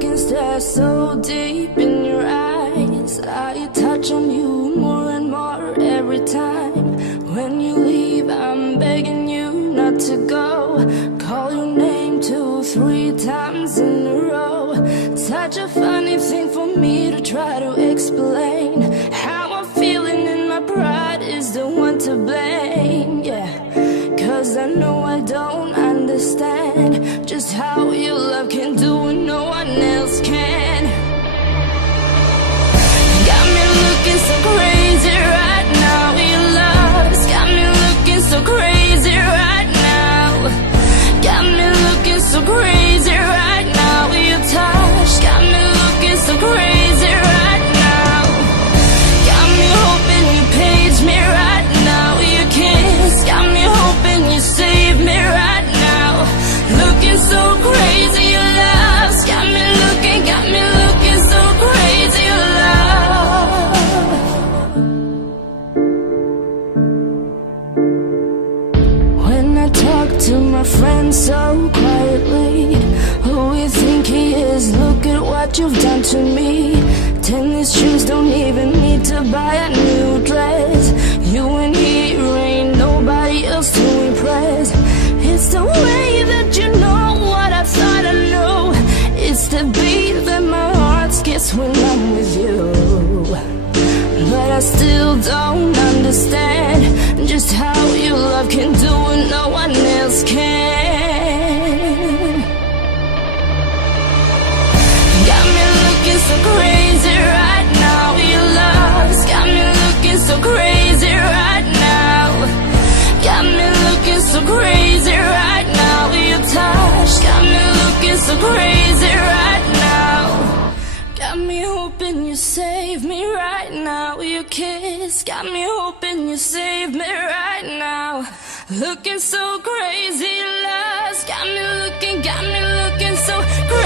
can stare so deep in your eyes. I touch on you more and more every time. When you leave, I'm begging you not to go. Call your name 2, 3 times in a row. Such a funny thing for me to try to explain. How I'm feeling and my pride is the one to blame. Yeah, 'cause I know I don't understand just how your love can do what no one else can. Got me looking so crazy right now. Your love's got me looking so crazy right now. Got me looking so crazy right now. Your touch got me looking so crazy right now. Got me hoping you page me right now. Your kiss got me hoping you save me right now. Looking so crazy, your love's got me looking so crazy, your love. When I talk to my friends so quietly, who you think he is? Look at what you've done to me. Tennis shoes, don't even need to buy a new dress. You and he ain't nobody else to impress. It's the way that you know what I thought I knew. It's the beat that my heart skips when I'm with you. But I still don't understand just how your love can do what no one else can. Got me looking so crazy right now. Your love's got me looking so crazy right now. Got me looking so crazy right now. Your touch got me looking so crazy right now. Got me hoping you save me right now. Your kiss got me hoping you save me right now. Looking so crazy, love's got me looking so crazy.